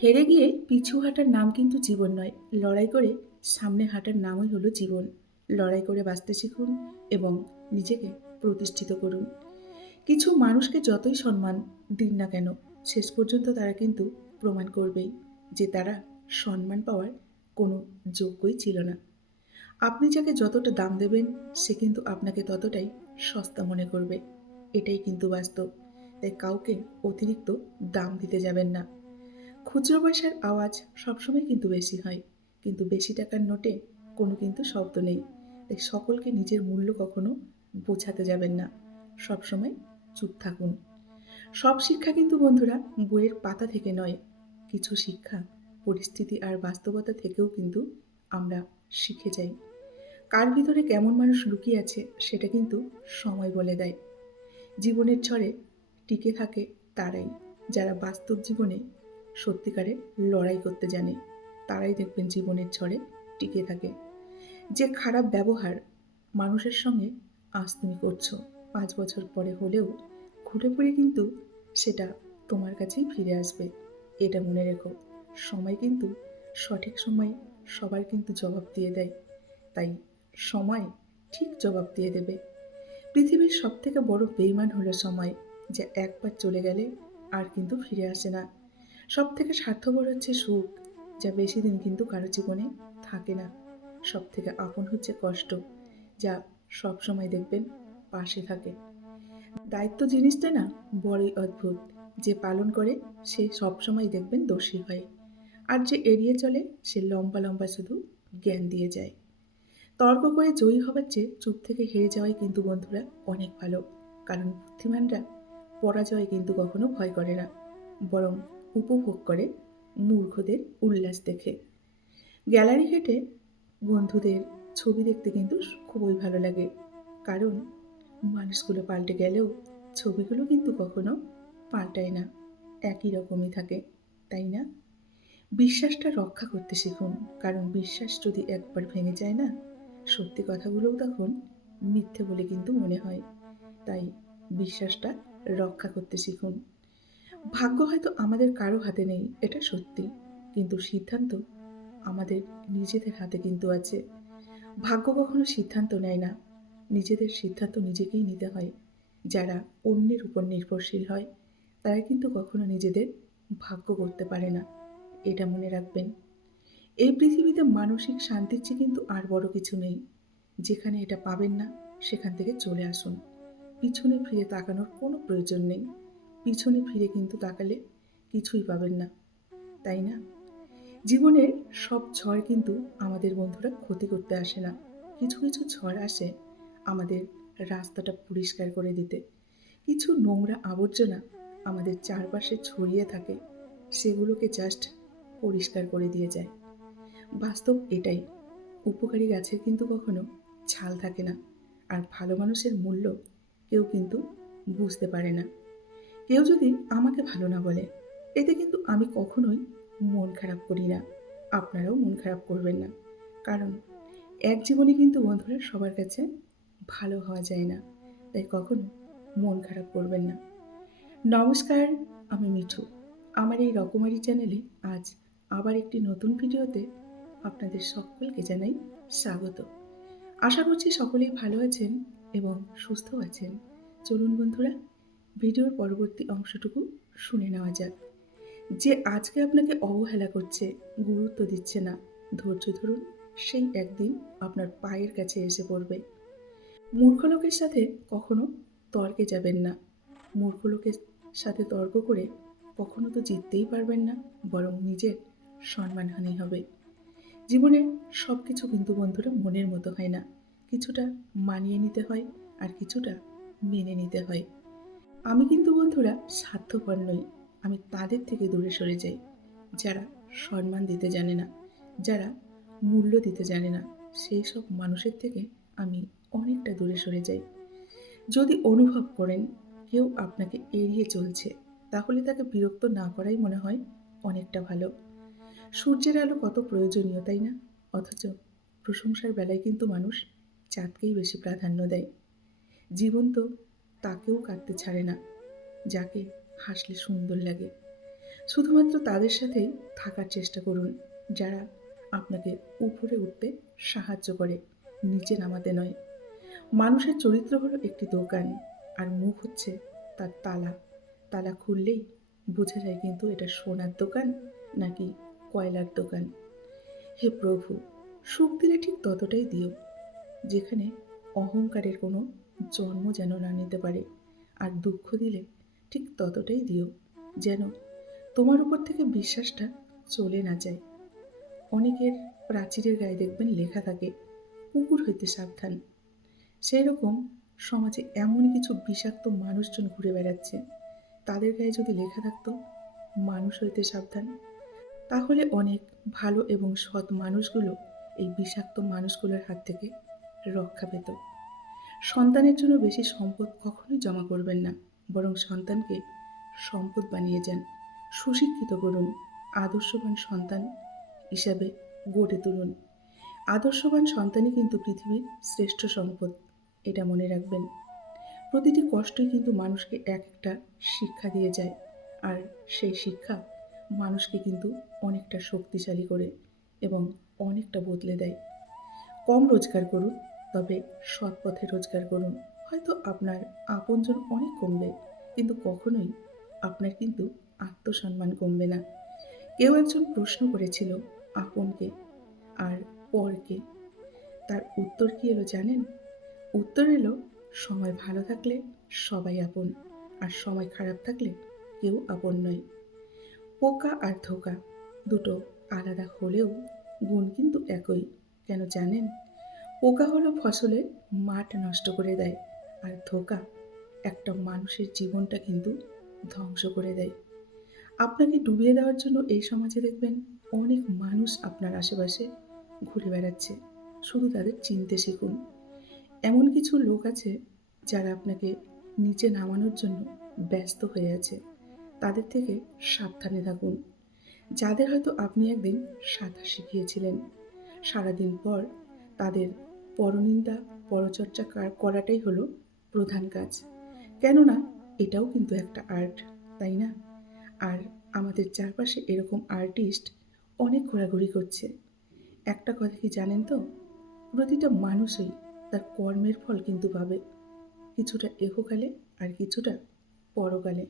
হেরে গিয়ে পিছু হাঁটার নাম কিন্তু জীবন নয়। লড়াই করে সামনে হাঁটার নামই হলো জীবন। লড়াই করে বাঁচতে শিখুন এবং নিজেকে প্রতিষ্ঠিত করুন। কিছু মানুষকে যতই সম্মান দিন না কেন, শেষ পর্যন্ত তারা কিন্তু প্রমাণ করবেই যে তারা সম্মান পাওয়ার কোনো যোগ্যই ছিল না। আপনি যাকে যতটা দাম দেবেন, সে কিন্তু আপনাকে ততটাই সস্তা মনে করবে। এটাই কিন্তু বাস্তব। তাই কাউকে অতিরিক্ত দাম দিতে যাবেন না। খুচরো পয়সার আওয়াজ সবসময় কিন্তু বেশি হয়, কিন্তু বেশি টাকার নোটে কোনো কিন্তু শব্দ নেই। তাই সকলকে নিজের মূল্য কখনো বোঝাতে যাবেন না। সবসময় চুপ থাকুন। সব শিক্ষা কিন্তু বন্ধুরা বইয়ের পাতা থেকে নয়। কিছু শিক্ষা পরিস্থিতি আর বাস্তবতা থেকেও কিন্তু আমরা শিখে যাই। কার ভিতরে কেমন মানুষ লুকিয়ে আছে সেটা কিন্তু সময় বলে দেয়। জীবনের ঝড়ে টিকে থাকে তারাই, যারা বাস্তব জীবনে সত্যিকারের লড়াই করতে জানে। তারাই দেখবেন জীবনের ঝড়ে টিকে থাকে। যে খারাপ ব্যবহার মানুষের সঙ্গে আজ তুমি করছো, 5 বছর পরে হলেও ঘুরে ফিরে কিন্তু সেটা তোমার কাছেই ফিরে আসবে। এটা মনে রেখো। সময় কিন্তু সঠিক সময়ে সবার কিন্তু জবাব দিয়ে দেয়। তাই সময় ঠিক জবাব দিয়ে দেবে। পৃথিবীর সবথেকে বড় বেইমান হলো সময়, যা একবার চলে গেলে আর কিন্তু ফিরে আসে না। সবথেকে স্বার্থপর হচ্ছে সুখ, যা বেশি দিন কিন্তু কারো জীবনে থাকে না। সবথেকে আপন হচ্ছে কষ্ট, যা সবসময় দেখবেন পাশে থাকে। দায়িত্ব জিনিসটা না বড়ই অদ্ভুত। যে পালন করে সে সবসময় দেখবেন দোষী হয়। আর যে এড়িয়ে চলে সে লম্বা লম্বা শুধু জ্ঞান দিয়ে যায়। তর্ক করে জয়ী হবার চেয়ে চুপ থেকে হেরে যাওয়াই কিন্তু বন্ধুরা অনেক ভালো। কারণ বুদ্ধিমানরা পরাজয় কিন্তু কখনো ভয় করে না, বরং উপভোগ করে মূর্খদের উল্লাস দেখে। গ্যালারি ঘেঁটে বন্ধুদের ছবি দেখতে কিন্তু খুবই ভালো লাগে। কারণ মানুষগুলো পাল্টে গেলেও ছবিগুলো কিন্তু কখনো পাল্টায় না, একই রকমই থাকে, তাই না? বিশ্বাসটা রক্ষা করতে শিখুন। কারণ বিশ্বাস যদি একবার ভেঙে যায় না, সত্যি কথাগুলোও তখন মিথ্যে বলে কিন্তু মনে হয়। তাই বিশ্বাসটা রক্ষা করতে শিখুন। ভাগ্য হয়তো আমাদের কারো হাতে নেই, এটা সত্যি। কিন্তু সিদ্ধান্ত আমাদের নিজেদের হাতে কিন্তু আছে। ভাগ্য কখনো সিদ্ধান্ত নেয় না, নিজেদের সিদ্ধান্ত নিজেকেই নিতে হয়। যারা অন্যের উপর নির্ভরশীল হয়, তারা কিন্তু কখনো নিজেদের ভাগ্য করতে পারে না। এটা মনে রাখবেন। এই পৃথিবীতে মানসিক শান্তির চেয়ে কিন্তু আর বড় কিছু নেই। যেখানে এটা পাবেন না, সেখান থেকে চলে আসুন। পিছনে ফিরে তাকানোর কোনো প্রয়োজন নেই। পিছনে ফিরে কিন্তু তাকালে কিছুই পাবেন না, তাই না? জীবনের সব ঝড় কিন্তু আমাদের বন্ধুরা ক্ষতি করতে আসে না। কিছু কিছু ঝড় আসে আমাদের রাস্তাটা পরিষ্কার করে দিতে। কিছু নোংরা আবর্জনা আমাদের চারপাশে ছড়িয়ে থাকে, সেগুলোকে জাস্ট পরিষ্কার করে দিয়ে যায়। বাস্তব এটাই। উপকারী গাছের কিন্তু কখনো ছাল থাকে না। আর ভালো মানুষের মূল্য কেউ কিন্তু বুঝতে পারে না। কেউ যদি আমাকে ভালো না বলে, এতে কিন্তু আমি কখনোই মন খারাপ করি না। আপনারাও মন খারাপ করবেন না। কারণ এক জীবনে কিন্তু বন্ধুরা সবার কাছে ভালো হওয়া যায় না। তাই কখনো মন খারাপ করবেন না। নমস্কার, আমি মিঠু। আমার এই রকমারি চ্যানেলে আজ আবার একটি নতুন ভিডিওতে আপনাদের সকলকে জানাই স্বাগত। আশা করছি সকলেই ভালো আছেন এবং সুস্থ আছেন। চলুন বন্ধুরা, ভিডিওর পরবর্তী অংশটুকু শুনে নেওয়া যাক। যে আজকে আপনাকে অবহেলা করছে, গুরুত্ব দিচ্ছে না, ধৈর্য ধরুন, সেই একদিন আপনার পায়ের কাছে এসে পড়বে। মূর্খ লোকের সাথে কখনো তর্কে যাবেন না। মূর্খ লোকের সাথে তর্ক করে কখনো তো জিততেই পারবেন না, বরং নিজের সম্মানহানি হবে। জীবনের সব কিছু কিন্তু বন্ধুরা মনের মতো হয় না। কিছুটা মানিয়ে নিতে হয়, আর কিছুটা মেনে নিতে হয়। আমি কিন্তু বন্ধুরা স্বার্থপর নই। আমি তাদের থেকে দূরে সরে যাই যারা সম্মান দিতে জানে না, যারা মূল্য দিতে জানে না। সেই সব মানুষের থেকে আমি অনেকটা দূরে সরে যাই। যদি অনুভব করেন কেউ আপনাকে এড়িয়ে চলছে, তাহলে তাকে বিরক্ত না করাই মনে হয় অনেকটা ভালো। সূর্যের আলো কত প্রয়োজনীয়, তাই না? অথচ প্রশংসার বেলায় কিন্তু মানুষ চাঁদকেই বেশি প্রাধান্য দেয়। জীবন তো তাকেও কাঁদতে ছাড়ে না, যাকে হাসলে সুন্দর লাগে। শুধুমাত্র তাদের সাথেই থাকার চেষ্টা করুন, যারা আপনাকে উপরে উঠতে সাহায্য করে, নিচে নামাতে নয়। মানুষের চরিত্র হলো একটি দোকান, আর মুখ হচ্ছে তার তালা। তালা খুললেই বোঝা যায় কিন্তু এটা সোনার দোকান নাকি কয়লার দোকান। হে প্রভু, সুখ দিলে ঠিক ততটাই দিও যেখানে অহংকারের কোনো জন্ম যেন না নিতে পারে, আর দুঃখ দিলে ঠিক ততটাই দিও যেন তোমার উপর থেকে বিশ্বাসটা চলে না যায়। অনেকের প্রাচীরের গায়ে দেখবেন লেখা থাকে, কুকুর হইতে সাবধান। সেই রকম সমাজে এমন কিছু বিষাক্ত মানুষজন ঘুরে বেড়াচ্ছে, তাদের গায়ে যদি লেখা থাকতো মানুষ হইতে সাবধান, তাহলে অনেক ভালো এবং সৎ মানুষগুলো এই বিষাক্ত মানুষগুলোর হাত থেকে রক্ষা পেত। সন্তানের জন্য বেশি সম্পদ কখনোই জমা করবেন না, বরং সন্তানকে সম্পদ বানিয়ে যান, সুশিক্ষিত করুন, আদর্শবান সন্তান হিসাবে গড়ে তুলুন। আদর্শবান সন্তানই কিন্তু পৃথিবীর শ্রেষ্ঠ সম্পদ, এটা মনে রাখবেন। প্রতিটি কষ্টই কিন্তু মানুষকে এক একটা শিক্ষা দিয়ে যায়, আর সেই শিক্ষা মানুষকে কিন্তু অনেকটা শক্তিশালী করে এবং অনেকটা বদলে দেয়। কম রোজগার করুন, তবে সৎ পথে রোজগার করুন। হয়তো আপনার আপনজন অনেক কমবে, কিন্তু কখনোই আপনার কিন্তু আত্মসম্মান কমবে না। কেউ একজন প্রশ্ন করেছিল, আপনকে আর পরকে? তার উত্তর কি এলো জানেন? উত্তর এলো, সময় ভালো থাকলে সবাই আপন, আর সময় খারাপ থাকলে কেউ আপন নয়। পোকা আর ধোঁকা দুটো আলাদা হলেও গুণ কিন্তু একই। কেন জানেন? পোকা হলো ফসলের মাঠ নষ্ট করে দেয়, আর ধোঁকা একটা মানুষের জীবনটা কিন্তু ধ্বংস করে দেয়। আপনাকে ডুবিয়ে দেওয়ার জন্য এই সমাজে দেখবেন অনেক মানুষ আপনার আশেপাশে ঘুরে বেড়াচ্ছে। শুধু তাদের চিনতে শিখুন। এমন কিছু লোক আছে যারা আপনাকে নিচে নামানোর জন্য ব্যস্ত হয়ে আছে। তাদের থেকে সাবধানে থাকুন। যাদের হয়তো আপনি একদিন সাঁতার শিখিয়েছিলেন, সারাদিন পর তাদের পরনিন্দা, পরচর্চা করাটাই হলো প্রধান কাজ। কেননা এটাও কিন্তু একটা আর্ট, তাই না? আর আমাদের চারপাশে এরকম আর্টিস্ট অনেক ঘোরাঘুরি করছে। একটা কথা কি জানেন তো? প্রতিটা মানুষই তার কর্মের ফল কিন্তু পাবে, কিছুটা এহকালে আর কিছুটা পরকালে।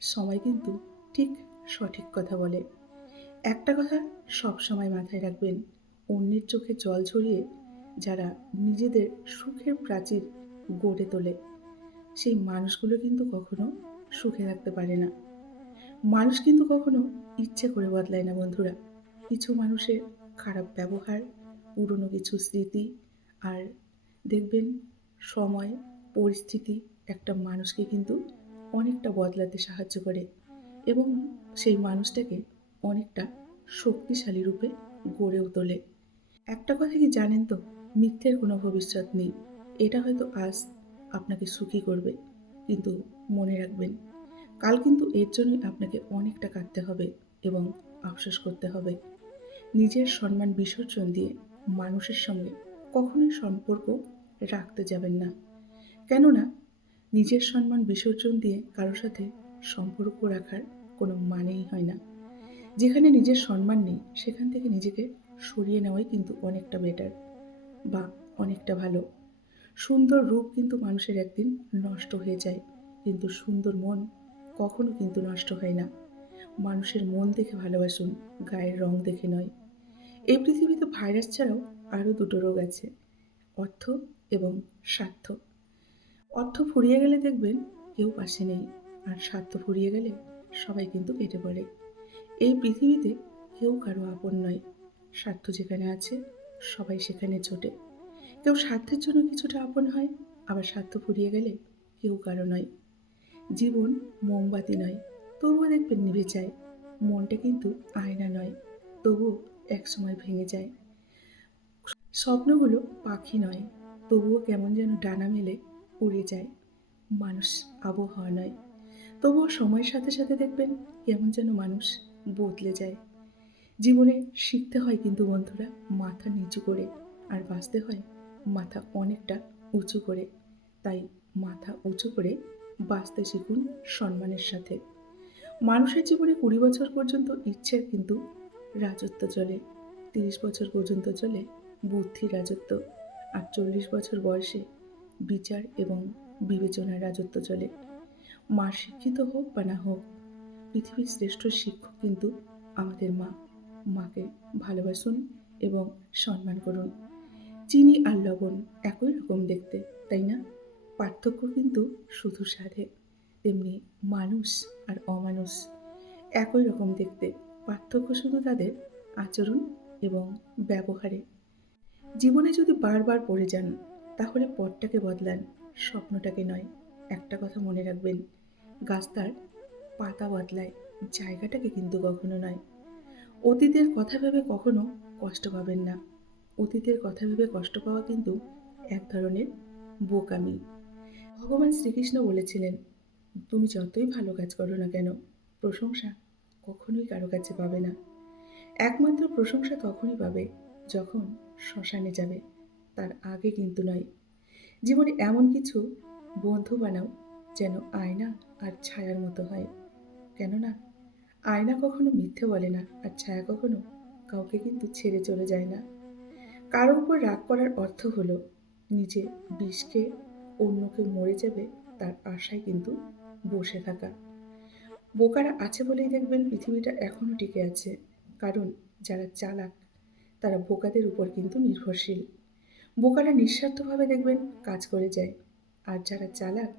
সময় কিন্তু ঠিক সঠিক কথা বলে। একটা কথা সবসময় মাথায় রাখবেন, অন্যের চোখে জল ঝরিয়ে যারা নিজেদের সুখের প্রাচীর গড়ে তোলে, সেই মানুষগুলো কিন্তু কখনো সুখে থাকতে পারে না। মানুষ কিন্তু কখনো ইচ্ছে করে বদলায় না বন্ধুরা। কিছু মানুষের খারাপ ব্যবহার, পুরনো কিছু স্মৃতি, আর দেখবেন সময়, পরিস্থিতি একটা মানুষকে কিন্তু অনেকটা বদলাতে সাহায্য করে এবং সেই মানুষটাকে অনেকটা শক্তিশালী রূপে গড়েও তোলে। একটা কথা কি জানেন তো? মিথ্যের কোনো ভবিষ্যৎ নেই। এটা হয়তো আজ আপনাকে সুখী করবে, কিন্তু মনে রাখবেন কাল কিন্তু এর জন্যই আপনাকে অনেকটা কাঁদতে হবে এবং আফসোস করতে হবে। নিজের সম্মান বিসর্জন দিয়ে মানুষের সঙ্গে কখনোই সম্পর্ক রাখতে যাবেন না। কেননা নিজের সম্মান বিসর্জন দিয়ে কারোর সাথে সম্পর্ক রাখার কোনো মানেই হয় না। যেখানে নিজের সম্মান নেই সেখান থেকে নিজেকে সরিয়ে নেওয়াই কিন্তু অনেকটা বেটার বা অনেকটা ভালো। সুন্দর রূপ কিন্তু মানুষের একদিন নষ্ট হয়ে যায়, কিন্তু সুন্দর মন কখনো কিন্তু নষ্ট হয় না। মানুষের মন দেখে ভালোবাসুন, গায়ের রং দেখে নয়। এই পৃথিবীতে ভাইরাস ছাড়াও আরও দুটো রোগ আছে, অর্থ এবং স্বার্থ। অর্থ ফুরিয়ে গেলে দেখবেন কেউ পাশে নেই, আর স্বার্থ ফুরিয়ে গেলে সবাই কিন্তু কেটে পড়ে। এই পৃথিবীতে কেউ কারো আপন নয়। স্বার্থ যেখানে আছে সবাই সেখানে ছোটে। কেউ স্বার্থের জন্য কিছুটা আপন হয়, আবার স্বার্থ ফুরিয়ে গেলে কেউ কারো নয়। জীবন মোমবাতি নয়, তবুও দেখবেন নিভে যায়। মনটা কিন্তু আয়না নয়, তবুও একসময় ভেঙে যায়। স্বপ্নগুলো পাখি নয়, তবুও কেমন যেন ডানা মেলে উড়ে যায়। মানুষ আবহাওয়া নয়, তবুও সময়ের সাথে সাথে দেখবেন কেমন যেন মানুষ বদলে যায়। জীবনে শিখতে হয় কিন্তু বন্ধুরা মাথা নিচু করে, আর বাঁচতে হয় মাথা অনেকটা উঁচু করে। তাই মাথা উঁচু করে বাঁচতে শিখুন সম্মানের সাথে। মানুষের জীবনে 20 বছর পর্যন্ত ইচ্ছের কিন্তু রাজত্ব চলে, 30 বছর পর্যন্ত চলে বুদ্ধির রাজত্ব, আর 40 বছর বয়সে বিচার এবং বিবেচনার রাজত্ব চলে। মা শিক্ষিত হোক বা না হোক, পৃথিবীর শ্রেষ্ঠ শিক্ষক কিন্তু আমাদের মা। মাকে ভালোবাসুন এবং সম্মান করুন। চিনি আর লবণ একই রকম দেখতে, তাই না? পার্থক্য কিন্তু শুধু স্বাদে। তেমনি মানুষ আর অমানুষ একই রকম দেখতে, পার্থক্য শুধু তাদের আচরণ এবং ব্যবহারে। জীবনে যদি বারবার পড়ে যান, তাহলে পথটাকে বদলান, স্বপ্নটাকে নয়। একটা কথা মনে রাখবেন, গাছ তার পাতা বদলায়, জায়গাটাকে কিন্তু কখনো নয়। অতীতের কথা ভেবে কখনো কষ্ট পাবেন না। অতীতের কথা ভেবে কষ্ট পাওয়া কিন্তু এক ধরনের বোকামি। ভগবান শ্রীকৃষ্ণ বলেছিলেন, তুমি যতই ভালো কাজ করো না কেন, প্রশংসা কখনোই কারো কাছে পাবে না। একমাত্র প্রশংসা তখনই পাবে যখন শ্মশানে যাবে, তার আগে কিন্তু নয়। জীবনে এমন কিছু বন্ধু বানাও যেন আয়না আর ছায়ার মতো হয়। কেননা আয়না কখনো মিথ্যে বলে না, আর ছায়া কখনো কাউকে কিন্তু ছেড়ে চলে যায় না। কারো উপর রাগ করার অর্থ হলো নিজে বিষ খেয়ে অন্য কেউ মরে যাবে তার আশায় কিন্তু বসে থাকা। বোকারা আছে বলেই দেখবেন পৃথিবীটা এখনো টিকে আছে, কারণ যারা চালাক তারা বোকাদের উপর কিন্তু নির্ভরশীল। বোকারা নিঃস্বার্থভাবে দেখবেন কাজ করে যায়, আর যারা চালাক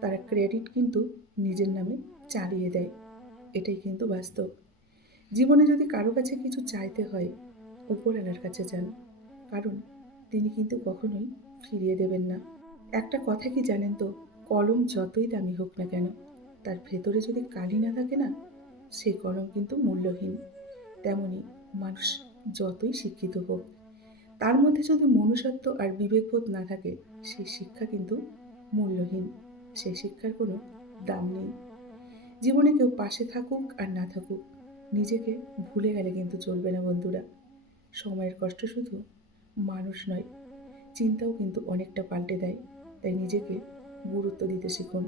তারা ক্রেডিট কিন্তু নিজের নামে চালিয়ে দেয়। এটাই কিন্তু বাস্তব। জীবনে যদি কারো কাছে কিছু চাইতে হয়, উপরওয়ালার কাছে যান, কারণ তিনি কিন্তু কখনোই ফিরিয়ে দেবেন না। একটা কথা কি জানেন তো, কলম যতই দামি হোক না কেন, তার ভেতরে যদি কালি না থাকে না, সেই কলম কিন্তু মূল্যহীন। তেমনি মানুষ যতই শিক্ষিত হোক, তার মধ্যে যদি মনুষ্যত্ব আর বিবেকবোধ না থাকে, সেই শিক্ষা কিন্তু মূল্যহীন। সেই শিক্ষার কোনো দাম নেই। জীবনে কেউ পাশে থাকুক আর না থাকুক, নিজেকে ভুলে গেলে কিন্তু চলবে না বন্ধুরা। সময়ের কষ্ট শুধু মানুষ নয়, চিন্তাও কিন্তু অনেকটা পাল্টে দেয়। তাই নিজেকে গুরুত্ব দিতে শিখুন,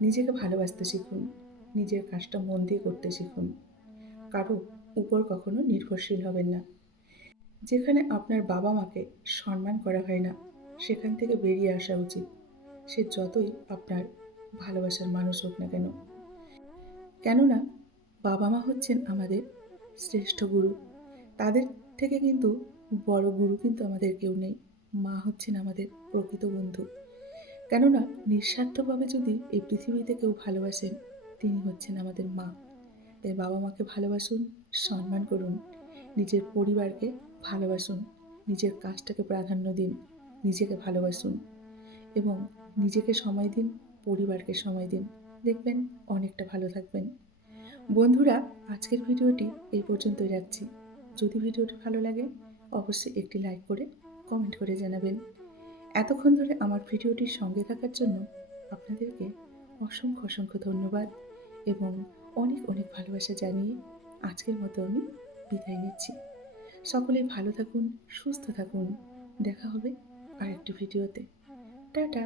নিজেকে ভালোবাসতে শিখুন, নিজের কাজটা মন দিয়ে করতে শিখুন। কারো উপর কখনো নির্ভরশীল হবেন না। যেখানে আপনার বাবা মাকে সম্মান করা হয় না, সেখান থেকে বেরিয়ে আসা উচিত, সে যতই আপনার ভালোবাসার মানুষ হোক না কেন। কেননা বাবা মা হচ্ছেন আমাদের শ্রেষ্ঠ গুরু। তাদের থেকে কিন্তু বড় গুরু কিন্তু আমাদের কেউ নেই। মা হচ্ছেন আমাদের প্রকৃত বন্ধু। কেননা নিঃস্বার্থভাবে যদি এই পৃথিবীতে কেউ ভালোবাসেন, তিনি হচ্ছেন আমাদের মা। তাই বাবা মাকে ভালোবাসুন, সম্মান করুন, নিজের পরিবারকে ভালোবাসুন, নিজের কাজটাকে প্রাধান্য দিন, নিজেকে ভালোবাসুন এবং নিজেকে সময় দিন, পরিবারকে সময় দিন। দেখবেন অনেকটা ভালো থাকবেন। বন্ধুরা, আজকের ভিডিওটি এই পর্যন্তই রাখছি। যদি ভিডিওটি ভালো লাগে, অবশ্যই একটি লাইক করে কমেন্ট করে জানাবেন। এতক্ষণ ধরে আমার ভিডিওটির সঙ্গে থাকার জন্য আপনাদেরকে অসংখ্য অসংখ্য ধন্যবাদ এবং অনেক অনেক ভালোবাসা জানিয়ে আজকের মতো আমি বিদায় নিচ্ছি। সকলেই ভালো থাকুন, সুস্থ থাকুন। দেখা হবে আরেকটি ভিডিওতে। টাটা।